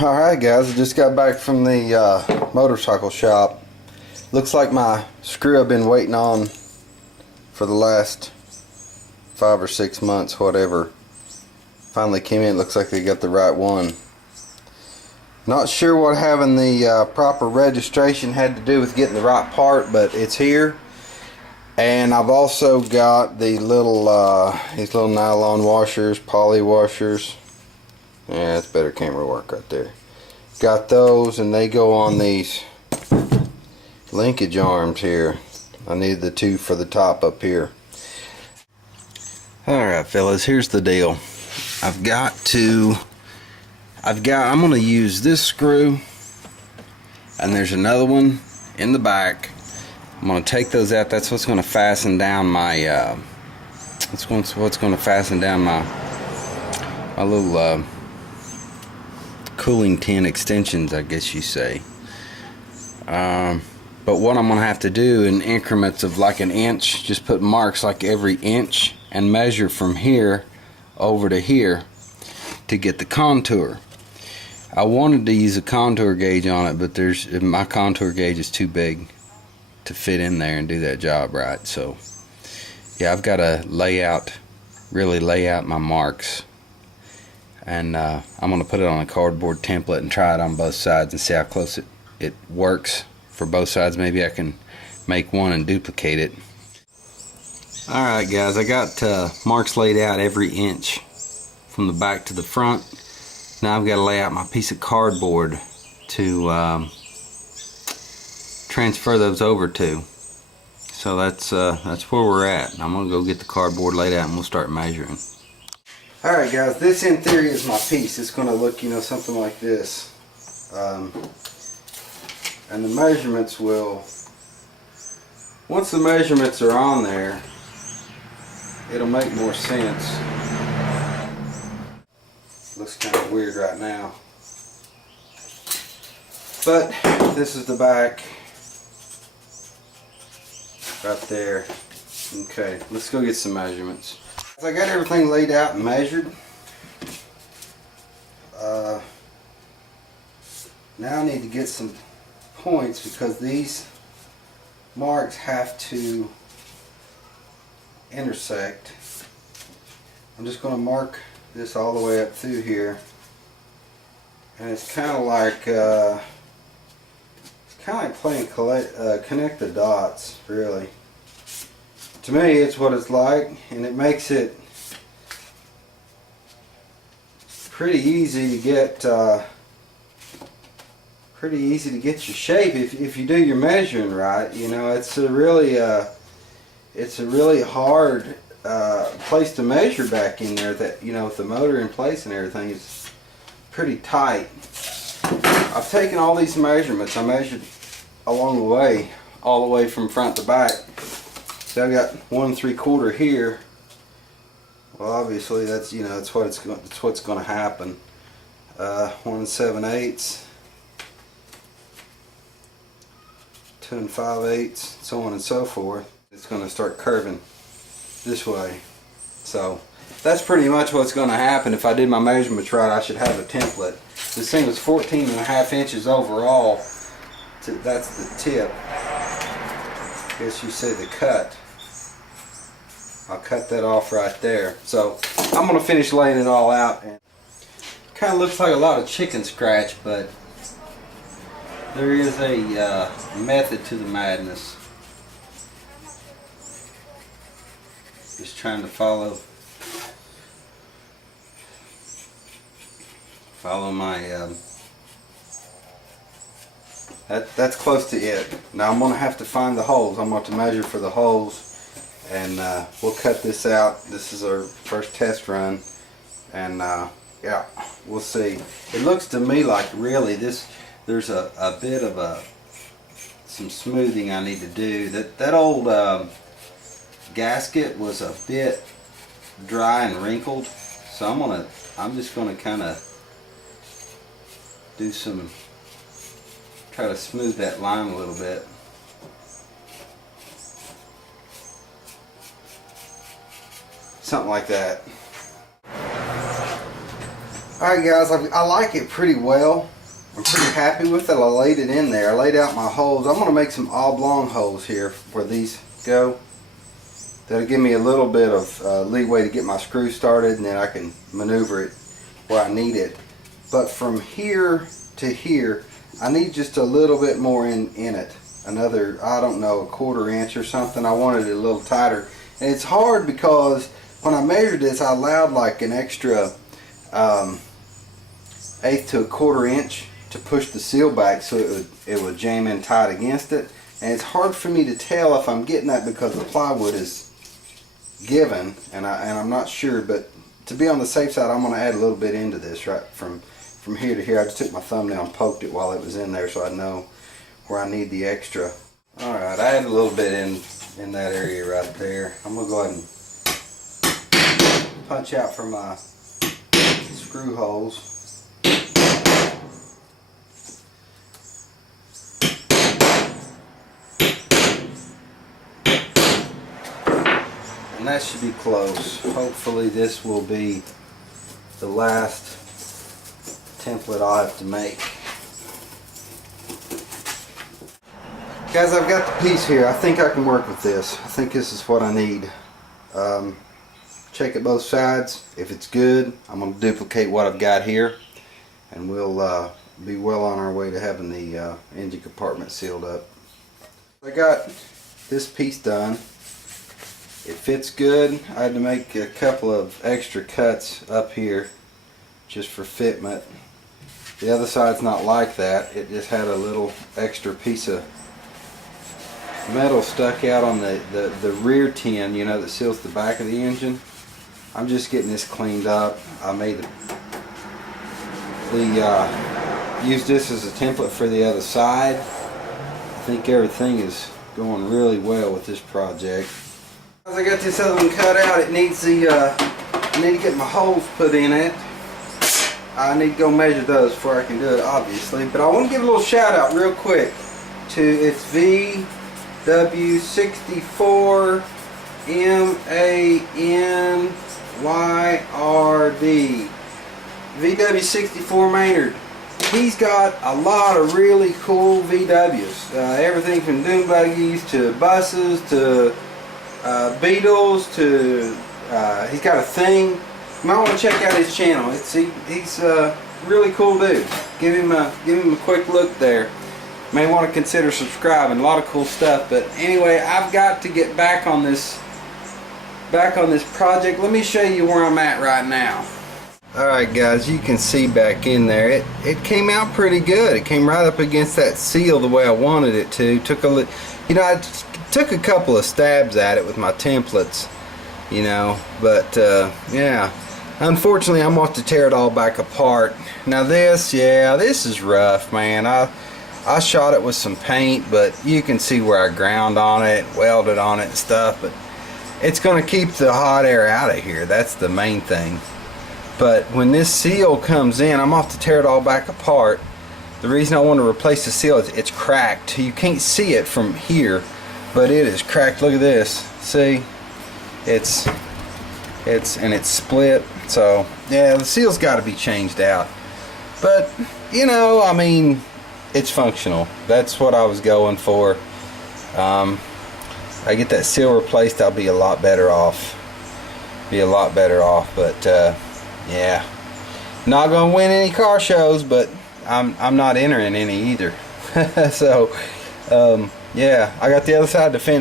Alright guys, I just got back from the motorcycle shop. Looks like my screw I've been waiting on for the last 5 or 6 months, whatever, finally came in. Looks like they got the right one. Not sure what having the proper registration had to do with getting the right part, but it's here. And I've also got the little these little nylon washers, poly washers. Yeah, that's better camera work right there. Got those, and they go on these linkage arms here. I need the two for the top up here. Alright fellas, here's the deal. I'm gonna use this screw, and there's another one in the back. I'm gonna take those out. That's what's gonna fasten down my that's what's gonna fasten down my little cooling tin extensions, I guess you say. But what I'm gonna have to do in increments of like an inch, just put marks like every inch and measure from here over to here to get the contour. I wanted to use a contour gauge on it, but my contour gauge is too big to fit in there and do that job right. So yeah, I've got to really lay out my marks, and I'm going to put it on a cardboard template and try it on both sides and see how close it works for both sides. Maybe I can make one and duplicate it. Alright guys, I got marks laid out every inch from the back to the front. Now I've got to lay out my piece of cardboard to transfer those over to. So that's where we're at. I'm going to go get the cardboard laid out and we'll start measuring. Alright guys, this in theory is my piece. It's going to look, something like this. And the measurements will, once the measurements are on there, it'll make more sense. Looks kind of weird right now. But this is the back. Right there. Okay, let's go get some measurements. I got everything laid out and measured. Now I need to get some points because these marks have to intersect. I'm just going to mark this all the way up through here, and it's kind of like playing connect the dots, really. To me, it's what it's like, and it makes it pretty easy to get your shape if you do your measuring right. It's a really hard place to measure back in there. That with the motor in place and everything, is pretty tight. I've taken all these measurements. I measured along the way, all the way from front to back. So I've got 1 3/4 here. Well, obviously that's that's what's going to happen. 1 7/8, 2 5/8, so on and so forth. It's going to start curving this way. So that's pretty much what's going to happen. If I did my measurements right, I should have a template. This thing was 14.5 inches overall. That's the tip. I guess you say the cut. I'll cut that off right there. So I'm going to finish laying it all out. And kind of looks like a lot of chicken scratch, but there is a method to the madness. Just trying to follow my that's close to it. Now I'm going to have to find the holes. I'm going to measure for the holes, and we'll cut this out. This is our first test run, and yeah, we'll see. It looks to me like really there's a bit of some smoothing I need to do. That old gasket was a bit dry and wrinkled, so I'm just gonna kind of try to smooth that line a little bit. Something like that. Alright guys, I like it pretty well. I'm pretty happy with it. I laid it in there. I laid out my holes. I'm going to make some oblong holes here where these go. That'll give me a little bit of leeway to get my screw started, and then I can maneuver it where I need it. But from here to here, I need just a little bit more in it. Another, I don't know, a 1/4 inch or something. I wanted it a little tighter. And it's hard because when I measured this, I allowed like an extra 1/8 to a 1/4 inch to push the seal back so it would jam in tight against it. And it's hard for me to tell if I'm getting that because the plywood is given, and I'm not sure. But to be on the safe side, I'm going to add a little bit into this right from here to here. I just took my thumbnail and poked it while it was in there so I know where I need the extra. Alright, I added a little bit in that area right there. I'm going to go ahead and punch out for my screw holes. And that should be close. Hopefully this will be the last template I'll have to make. Guys, I've got the piece here. I think I can work with this. I think this is what I need. Check it both sides. If it's good, I'm going to duplicate what I've got here, and we'll be well on our way to having the engine compartment sealed up. I got this piece done. It fits good. I had to make a couple of extra cuts up here just for fitment. The other side's not like that. It just had a little extra piece of metal stuck out on the rear tin, you know, that seals the back of the engine. I'm just getting this cleaned up. I made used this as a template for the other side. I think everything is going really well with this project. As I got this other one cut out, it needs the I need to get my holes put in it. I need to go measure those before I can do it, obviously. But I want to give a little shout out real quick to its VW64 MANYRD. VW64 Maynard. He's got a lot of really cool VWs. Everything from dune buggies to buses to Beetles to he's got a thing. You might want to check out his channel. He's a really cool dude. Give him a quick look there. May want to consider subscribing. A lot of cool stuff. But anyway, I've got to get back on this project. Let me show you where I'm at right now. Alright guys, you can see back in there, it came out pretty good. It came right up against that seal the way I wanted it to. I took a couple of stabs at it with my templates, you know, but yeah, unfortunately I'm going to have to tear it all back apart. Now this is rough, man. I shot it with some paint, but you can see where I ground on it, welded on it and stuff, but it's going to keep the hot air out of here. That's the main thing. But when this seal comes in, I'm off to tear it all back apart. The reason I want to replace the seal is it's cracked. You can't see it from here, but it is cracked. Look at this. See? It's split. So yeah, the seal's got to be changed out. But you know, I mean, it's functional. That's what I was going for. I get that seal replaced, I'll be a lot better off. But yeah, not gonna win any car shows, but I'm not entering any either. So yeah, I got the other side to finish.